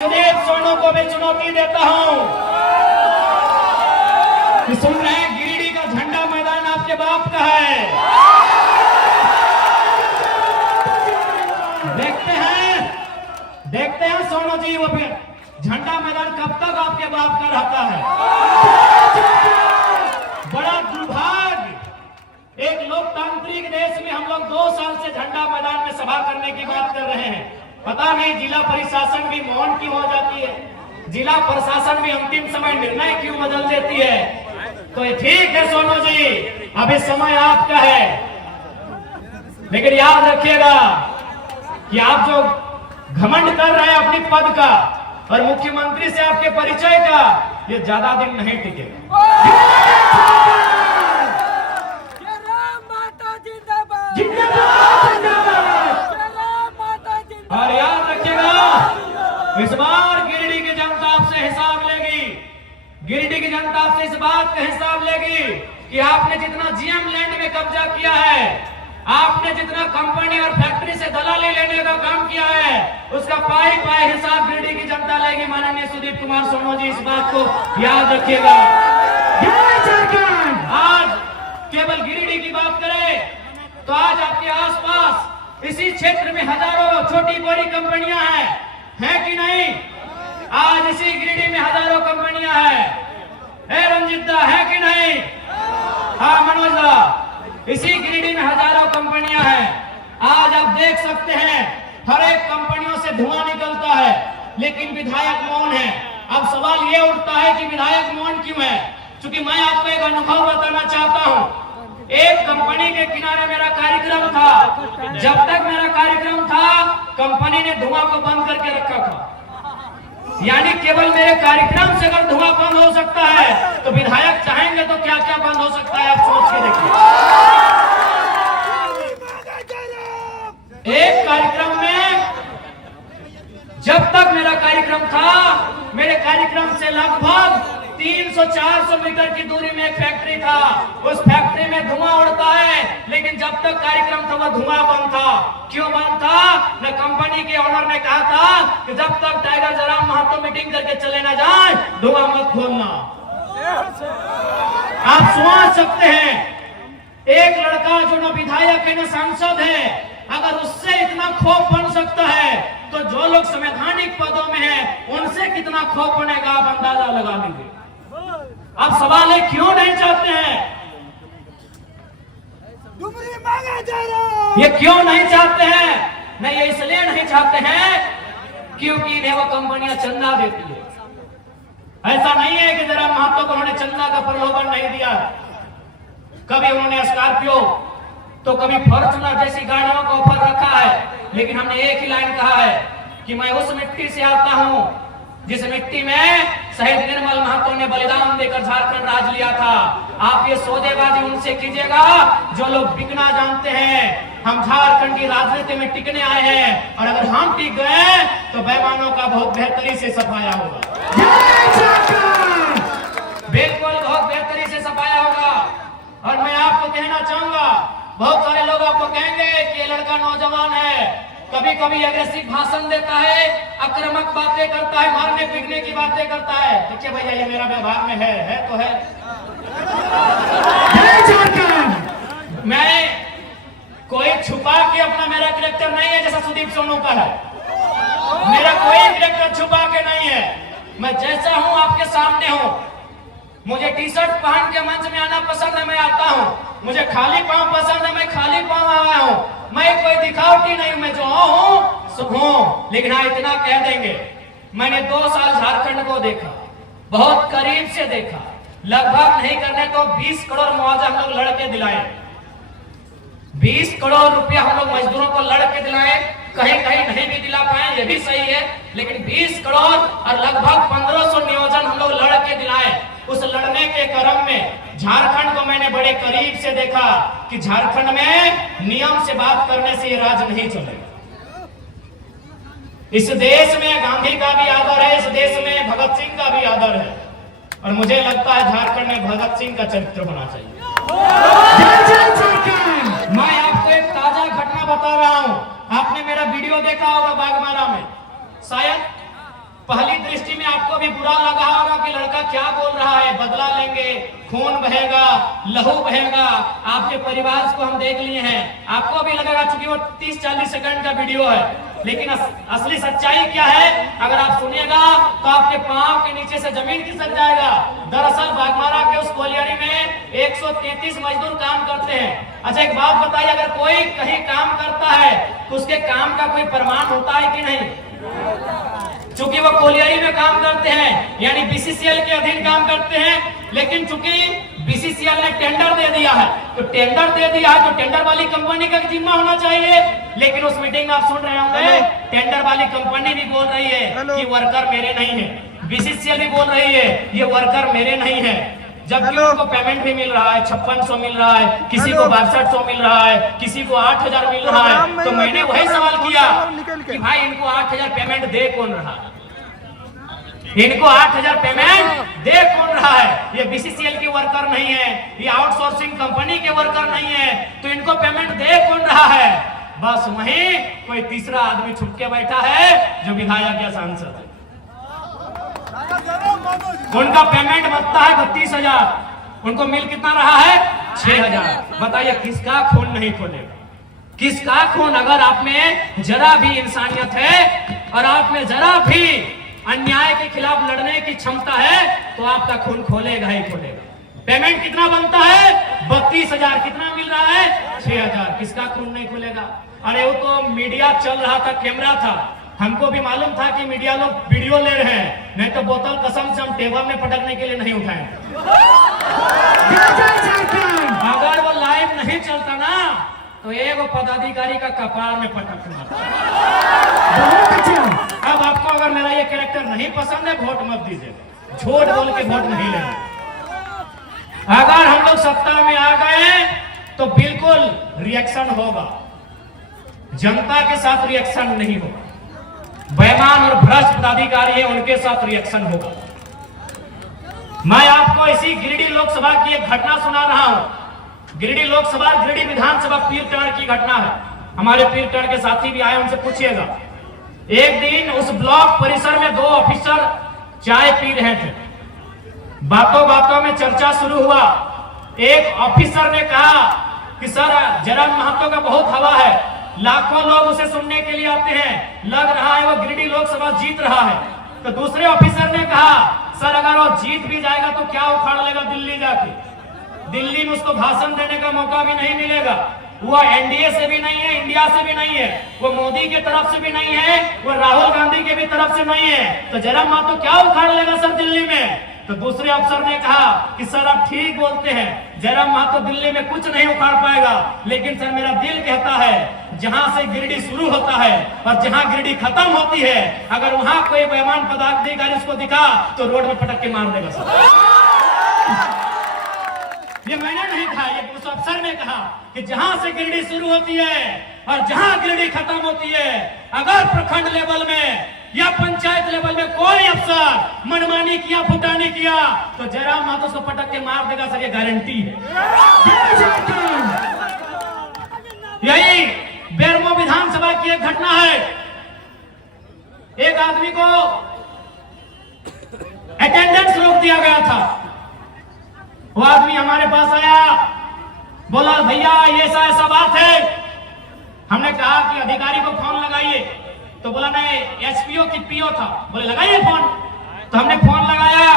सुदीप सोनू को भी चुनौती देता हूं कि सुन रहे हैं, गिरिडीह का झंडा मैदान आपके बाप का है। देखते हैं सोनू जी, वो झंडा मैदान कब तक आपके बाप का रहता है। बड़ा दुर्भाग्य, एक लोकतांत्रिक देश में हम लोग 2 साल से झंडा मैदान में सभा करने की बात कर रहे हैं। पता नहीं जिला प्रशासन भी मौन क्यों हो जाती है, जिला प्रशासन भी अंतिम समय निर्णय क्यों बदल देती है। तो ठीक है सोनू जी, अभी समय आपका है, लेकिन याद रखिएगा कि आप जो घमंड कर रहे हैं अपनी पद का और मुख्यमंत्री से आपके परिचय का, ये ज्यादा दिन नहीं टिकेगा। और याद रखिएगा, इस बार गिरिडीह की जनता आपसे हिसाब लेगी। गिरिडीह की जनता आपसे इस बात का हिसाब लेगी कि आपने जितना जीएम लैंड में कब्जा किया है, आपने जितना कंपनी और फैक्ट्री से दलाली लेने का काम किया है, उसका पाई पाई हिसाब गिरिडीह की जनता लेगी। माननीय सुदीप कुमार सोनू जी, इस बात को याद रखिएगा। आज केवल गिरिडीह की बात करें तो आज आपके आसपास इसी क्षेत्र में हजारों छोटी बड़ी कंपनियां हैं कि नहीं? आज इसी गिरिडीह में हजारों कंपनियां हैं, रंजित दा, है कि नहीं? हाँ मनोज दा, इसी गिरिडीह में हजारों कंपनियां हैं। आज आप देख सकते हैं, हर एक कंपनियों से धुआं निकलता है, लेकिन विधायक मौन है। अब सवाल ये उठता है कि विधायक मौन क्यों है? क्योंकि मैं आपको एक अनुभव बताना चाहता हूं। एक कंपनी के किनारे मेरा कार्यक्रम था, जब तक मेरा कार्यक्रम था कंपनी ने धुआं को बंद करके रखा था। यानी केवल मेरे कार्यक्रम से अगर धुआं बंद हो सकता है तो विधायक चाहेंगे तो क्या क्या बंद हो सकता है, आप सोच के देखिए। एक कार्यक्रम में जब तक मेरा कार्यक्रम था, मेरे कार्यक्रम से लगभग 300-400 मीटर की दूरी में एक फैक्ट्री था। उस फैक्ट्री में धुआं उड़ता है, लेकिन जब तक कार्यक्रम था वह धुआं बंद था। क्यों बंद था? न कंपनी के ओनर ने कहा था कि जब तक टाइगर जराम महतो मीटिंग करके चले ना जाए, धुआं मत खोलना। आप सोच सकते हैं, एक लड़का जो न विधायक है न सांसद है, अगर उससे इतना खौफ बन सकता है तो जो लोग संवैधानिक पदों में हैं उनसे कितना खौफ बनेगा, आप अंदाजा लगा लीजिए। अब सवाल है, क्यों नहीं चाहते हैं? ये क्यों नहीं चाहते हैं? नहीं, ये इसलिए नहीं चाहते हैं क्योंकि इन्हें वो कंपनियां चंदा देती है। ऐसा नहीं है कि जरा महतो को उन्होंने चंदा का प्रलोभन नहीं दिया। कभी उन्होंने स्कॉर्पियो तो कभी फॉर्च्यूनर जैसी गाड़ियों का ऑफर रखा है, लेकिन हमने एक ही लाइन कहा है कि मैं उस मिट्टी से आता हूं जिस मिट्टी में शहीद निर्मल महतो ने बलिदान देकर झारखंड राज लिया था। आप ये सौदेबाजी उनसे कीजिएगा जो लोग बिकना जानते हैं। हम झारखंड की राजनीति में टिकने आए हैं, और अगर हम टिक गए तो बेईमानों का बहुत बेहतरी से सफाया होगा। बिल्कुल बहुत बेहतरी से सफाया होगा। और मैं आपको कहना चाहूंगा, बहुत सारे लोग आपको कहेंगे कि ये लड़का नौजवान है, कभी कभी एग्रेसिव भाषण देता है, आक्रामक बातें करता है, मारने पीटने की बातें करता है। देखिए भैया, ये मेरा व्यवहार में है तो है। मैं कोई छुपा के अपना मेरा कैरेक्टर नहीं है जैसा सुदीप सोनू का है। मेरा कोई कैरेक्टर छुपा के नहीं है, मैं जैसा हूं आपके सामने हूं। मुझे टी शर्ट पहन के मंच में आना पसंद है, मैं आता हूं। मुझे खाली पांव पसंद है, मैं खाली पांव आया हूं। मैं कोई दिखावटी नहीं, मैं जो हूं सो हूं। लेकिन हाँ, इतना कह देंगे, मैंने 2 साल झारखंड को देखा, बहुत करीब से देखा। लगभग नहीं करने तो 20 करोड़ मुआवजा हम लोग लड़के दिलाए। 20 करोड़ रुपया हम लोग मजदूरों को लड़के दिलाए। कहीं कहीं नहीं भी दिला पाए, ये भी सही है, लेकिन 20 करोड़ और लगभग 1500 नियोजन हम लोग लड़के दिलाए। उस लड़ने के क्रम में झारखंड को मैंने बड़े करीब से देखा कि झारखंड में नियम से बात करने से ये राज नहीं चलेगा। इस देश में गांधी का भी आदर है, इस देश में भगत सिंह का भी आदर है, और मुझे लगता है झारखंड में भगत सिंह का चरित्र होना चाहिए। मैं आपको एक ताजा घटना बता रहा हूं। आपने मेरा वीडियो देखा होगा बागमारा में, शायद पहली दृष्टि में आपको भी बुरा लगा होगा कि लड़का क्या बोल रहा है, बदला लेंगे, खून बहेगा, लहू बहेगा। आपके परिवार को हम देख लिए हैं, आपको भी लगेगा चूंकि वो 30-40 सेकंड का वीडियो है, लेकिन असली सच्चाई क्या है अगर आप सुनिएगा तो आपके पांव के नीचे से जमीन खिसक जाएगा। दरअसल बागमारा के उस कोलियारी में 133 मजदूर काम करते हैं। अच्छा एक बात बताइए, अगर कोई कहीं काम करता है तो उसके काम का कोई प्रमाण होता है कि नहीं? चूंकि वो कोलियारी में काम करते हैं यानी बीसीसीएल के अधीन काम करते हैं, लेकिन चूंकि बीसीसीएल ने टेंडर दे दिया है तो टेंडर वाली कंपनी का जिम्मा होना चाहिए। लेकिन उस मीटिंग में आप सुन रहे होंगे टेंडर वाली कंपनी भी बोल रही है कि वर्कर मेरे नहीं है, बीसीसीएल भी बोल रही है ये वर्कर मेरे नहीं है, जबकि उनको पेमेंट भी मिल रहा है, 5600 मिल रहा है, किसी को 6200 मिल रहा है, किसी को 8000 मिल रहा है। तो मैंने वही सवाल किया कि भाई इनको 8000 पेमेंट दे कौन रहा है, इनको 8000 पेमेंट दे कौन रहा है? ये बीसीसीएल के वर्कर नहीं है, ये आउटसोर्सिंग कंपनी के वर्कर नहीं है, तो इनको पेमेंट दे कौन रहा है? बस वहीं कोई तीसरा आदमी छुप के बैठा है जो विधायक या सांसद है। उनका पेमेंट बनता है 32,000, उनको मिल कितना रहा है? 6,000। बताइए किसका खून नहीं खोलेगा? किसका खून? अगर आप में जरा भी इंसानियत है और आप में जरा भी अन्याय के खिलाफ लड़ने की क्षमता है तो आपका खून खोलेगा ही खोलेगा। पेमेंट कितना बनता है? 32,000। कितना मिल रहा है? 6,000। किसका खून नहीं खोलेगा? अरे वो तो मीडिया चल रहा था, कैमरा था, हमको भी मालूम था कि मीडिया लोग वीडियो ले रहे हैं, नहीं तो बोतल कसम से हम टेबल में पटकने के लिए नहीं उठाए। अगर वो लाइव नहीं चलता ना तो एक पदाधिकारी का कपार में पटकना। अब आपको अगर मेरा ये कैरेक्टर नहीं पसंद है वोट मत दीजिए, झूठ बोल के वोट नहीं लेना। अगर हम लोग सत्ता में आ गए तो बिल्कुल रिएक्शन होगा, जनता के साथ रिएक्शन नहीं होगा। बेईमान और भ्रष्ट पदाधिकारी है उनके साथ रिएक्शन होगा। मैं आपको इसी गिरिडीह लोकसभा की एक घटना सुना रहा हूं। गिरिडीह लोकसभा, गिरिडीह विधानसभा पीरटन की घटना है। हमारे पीरटन के साथी भी आए, उनसे पूछिएगा। एक दिन उस ब्लॉक परिसर में 2 ऑफिसर चाय पी रहे थे। बातों बातों में चर्चा शुरू हुआ। एक ऑफिसर ने कहा कि सर जयराम महतो का बहुत हवा है, लाखों लोग उसे सुनने के लिए आते हैं, लग रहा है वो गिरिडीह लोकसभा जीत रहा है। तो दूसरे ऑफिसर ने कहा सर अगर वो जीत भी जाएगा तो क्या उखाड़ लेगा दिल्ली जाके, दिल्ली में उसको भाषण देने का मौका भी नहीं मिलेगा। वो एनडीए से भी नहीं है, इंडिया से भी नहीं है, वो मोदी की तरफ से भी नहीं है, वो राहुल गांधी के भी तरफ से नहीं है, तो जयराम महतो क्या उखाड़ लेगा सर दिल्ली में? तो दूसरे अफसर ने कहा कि सर आप ठीक बोलते हैं, जयराम महतो दिल्ली में कुछ नहीं उखाड़ पाएगा, लेकिन सर मेरा दिल कहता है जहां से गिरिडीह शुरू होता है और जहां गिरिडीह खत्म होती है, अगर वहां कोई बेईमान पदाधिकारी उसको दिखा तो रोड में पटक के मार देगा सर। ये मैंने नहीं कहा, ये उस अफसर ने कहा कि जहां से गिरिडीह शुरू होती है और जहां गिरिडीह खत्म होती है, अगर प्रखंड लेवल में या पंचायत लेवल में कोई अफसर मनमानी किया, फुटानी किया तो जयराम महतो उसको पटक के मार देगा सर, ये गारंटी है। यही बेरमो विधानसभा की एक घटना है। एक आदमी को अटेंडेंस रोक दिया गया था। वो आदमी हमारे पास आया, बोला भैया ये ऐसा बात है। हमने कहा कि अधिकारी को फोन लगाइए, तो बोला नहीं एसपीओ की पीओ था, बोले लगाइए फोन। तो हमने फोन लगाया,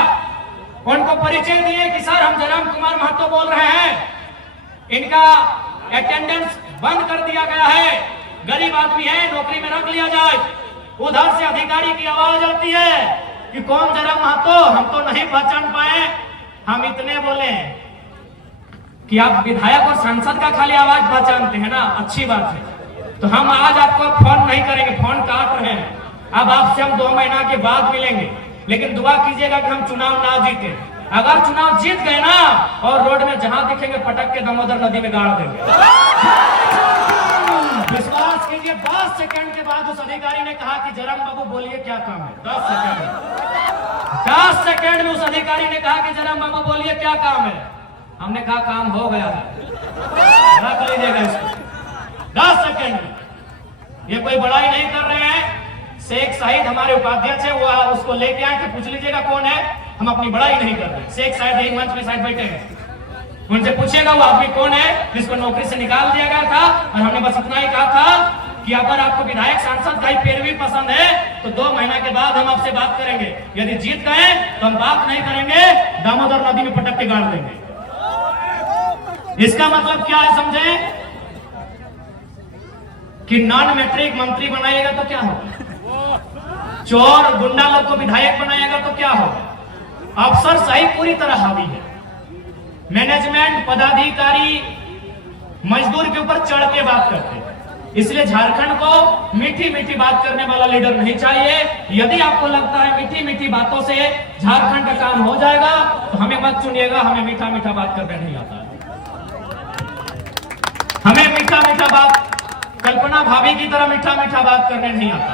उनको परिचय दिए कि सर हम जयराम कुमार महतो बोल रहे हैं, इनका अटेंडेंस बंद कर दिया गया है, गरीब आदमी है, नौकरी में रख लिया जाए। उधर से अधिकारी की आवाज आती है कि कौन जयराम महतो, हम तो नहीं पहचान पाए। हम इतने बोले कि आप विधायक और सांसद का खाली आवाज पहचानते हैं ना, अच्छी बात है, तो हम आज आपको फोन नहीं करेंगे, फोन काट रहे हैं। अब आपसे हम 2 महीना के बाद मिलेंगे, लेकिन दुआ कीजिएगा कि हम चुनाव ना जीते। अगर चुनाव जीत गए ना और रोड में जहां दिखेंगे पटक के दामोदर नदी में गाड़ देंगे। विश्वास कीजिए 10 सेकंड के बाद उस अधिकारी ने कहा कि जयराम बाबू बोलिए क्या काम है। 10 सेकंड में उस अधिकारी ने कहा कि जयराम बाबू बोलिए क्या काम है। हमने कहा काम हो गया है, रख लीजिएगा इसको। 10 सेकंड में, ये कोई बड़ाई नहीं कर रहे हैं, शेख साहिद हमारे उपाध्यक्ष है, वो उसको लेके आए कि पूछ लीजिएगा कौन है, हम अपनी बड़ाई नहीं कर रहे। शेख साहिद यही मंच में शायद बैठे हैं, उनसे पूछिएगा वो आदमी कौन है जिसको नौकरी से निकाल दिया गया था। और हमने बस इतना ही कहा था कि अगर आपको विधायक सांसद का पैरवी पसंद है तो 2 महीना के बाद हम आपसे बात करेंगे, यदि जीत गए तो हम बात नहीं करेंगे, दामोदर नदी में पटक के गाड़ देंगे। इसका मतलब क्या है समझे कि नॉन मैट्रिक मंत्री बनाइएगा तो क्या होगा, चोर गुंडा लोग को विधायक बनाएगा तो क्या होगा। अफसरशाही पूरी तरह हावी है, मैनेजमेंट पदाधिकारी मजदूर के ऊपर चढ़ के बात करते हैं। इसलिए झारखंड को मीठी मीठी बात करने वाला लीडर नहीं चाहिए। यदि आपको लगता है मीठी मीठी बातों से झारखंड का काम हो जाएगा तो हमें मत चुनिएगा, हमें मीठा मीठा बात करने नहीं आता है। हमें मीठा मीठा बात कल्पना भाभी की तरह मीठा मीठा बात करने नहीं आता।